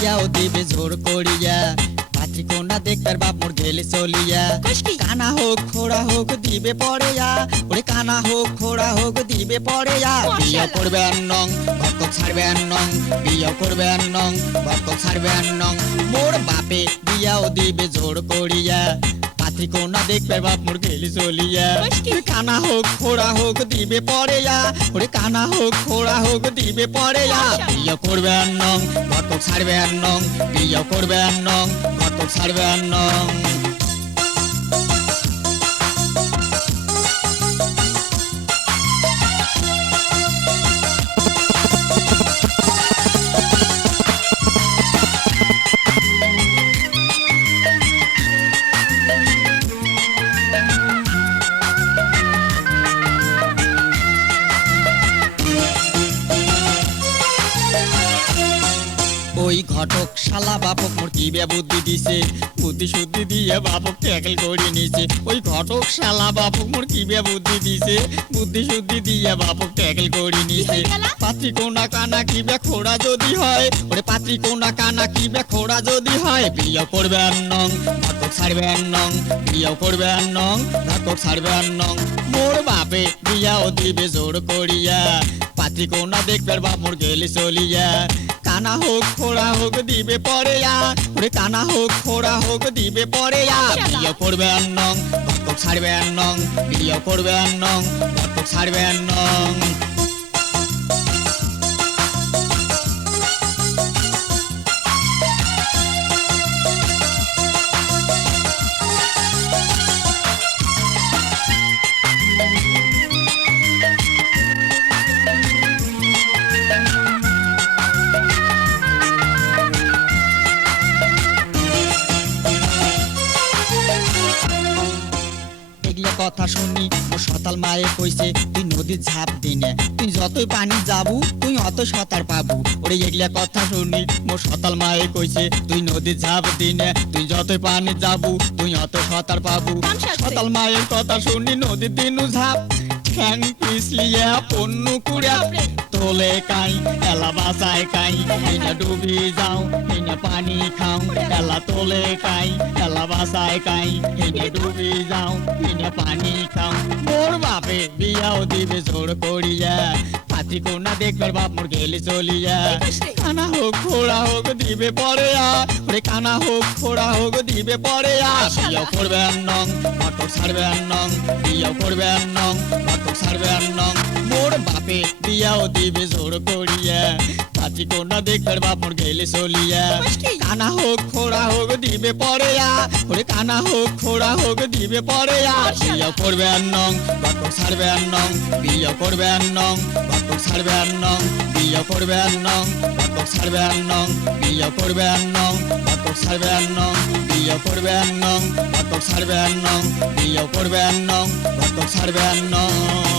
বিয়াও দিবে জোর করিয়া পাত্রী কোনা দেখবার বাপ মোর গেলে চলিয়া কানা হোক খোড়া হোক দিবে পড়েয়া ওরে কানা হোক খোড়া হোক দিবে পড়েয়া বিয়া করবে নং ভক্ত ছাড়বে নং বিয়া করবে নং ভক্ত ছাড়বে নং মোর বাপে বিয়াও দিবে জোর করিয়া পাত্রী কোনা দেখবার বাপ মোর গেলে চলিয়া কানা হোক খোড়া হোক দিবে পড়েয়া ওরে কানা হোক খোড়া হোক দিবে পড়েয়া বিয়া করবে নং ভক্ত ছাড়বে নং বিয়া করবে নং ভক্ত ছাড়বে নং ওই ঘটক শালা বাপক মোর কি বুদ্ধি দিছে বুদ্ধি শুদ্ধি দিয়ে বাপক ট্যাকেল করে নিছে ওই ঘটক শালা বাপক মোর কি বুদ্ধি দিছে বুদ্ধি শুদ্ধি দিয়ে বাপক ট্যাকেল করে নিছে পাত্রী কোনা কানা কি খোড়া যদি হয় ওরে পাত্রী কোনা কানা কি খোড়া যদি হয় বিয়া করবে নং ঘটক ছাড়বে নং বিয়া করবে নং ঘটক ছাড়বে নং মোর বাপে বিয়াও দিবে জোর করিয়া পাত্রী কোনা দেখবার বাপ মোর গেলে চলিয়া কানা হোক খোড়া হোক দিবে পড়েয়া ওরে কানা হোক খোড়া হোক দিবে পড়েয়া বিয়া করবে নং ঘটক ছাড়বে নং বিয়া করবে নং ঘটক ছাড়বে নং কথা শুনি মোর সতাল মায়ে কইছে তুই নদীর ঝাঁপ দিনে তুই যতই পানি যাবু তুই অত সাঁতার পাবু ওরে এগুলা কথা শুনি মোর সতাল মায়ে কইছে তুই নদীর ঝাঁপ দিনে তুই যতই পানি যাবু তুই অত সাঁতার পাবু সতাল মায়ের কথা শুনি নদীর দিনু ঝাঁপ ঠ্যাং পিছলিয়া পন্নু কুড়া তোলে কাই এলা বাসায় কাই এইনা ডুবি যাও এইনা পানি খাও এলা তোলে কাই এলা বাসায় কাই এইনা ডুবি যাও এইনা পানি খাও মোর বাপে বিয়াও দিবে জোর করিয়া পাত্রী কোনা দেখবার বাপ মোর গেলে চলিয়া কানা হোক খোড়া হোক দিবে পড়েয়া ওরে কানা হোক খোড়া হোক দিবে পড়েয়া বিয়া করবে নং ঘটক ছাড়বে নং বিয়া করবে নং ঘটক ছাড়বে নং মোর বাপে বিয়াও দিবে জোর করিয়া পাত্রী কোনা দেখবার বাপ মোর গেলে চলিয়া কানা হোক খোড়া হোক দিবে পড়েয়া ওরে কানা হোক খোড়া হোক দিবে পড়েয়া বিয়া করবে নং ঘটক ছাড়বে নং বিয়া করবে নং ঘটক ছাড়বে নং বিয়া করবে নং ঘটক ছাড়বে নং বিয়া করবে নং ঘটক ছাড়বে নং বিয়া করবে নং ঘটক ছাড়বে নং বিয়া করবে নং ঘটক ছাড়বে নং